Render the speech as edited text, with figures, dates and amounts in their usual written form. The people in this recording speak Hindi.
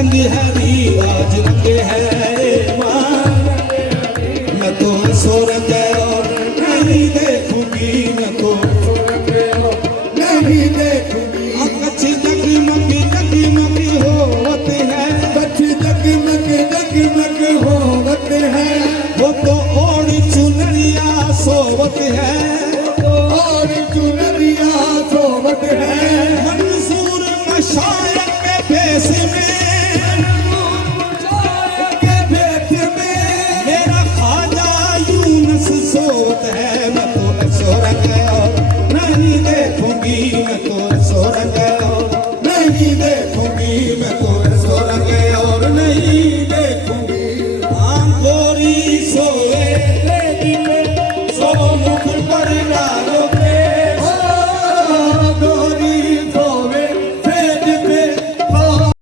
रंग हरी आज रंग है माँ, मैं तो सूरज और नहीं देखूंगी, मैं तो नहीं देखूंगी। कच्ची जगमगी जगमगी होवत है, कच्ची जगमग जगमग होवत है, वो तो ओढ़ चुनरिया सोवत है, और चुनरिया सोवत है। मंसूर मशायक के भेष में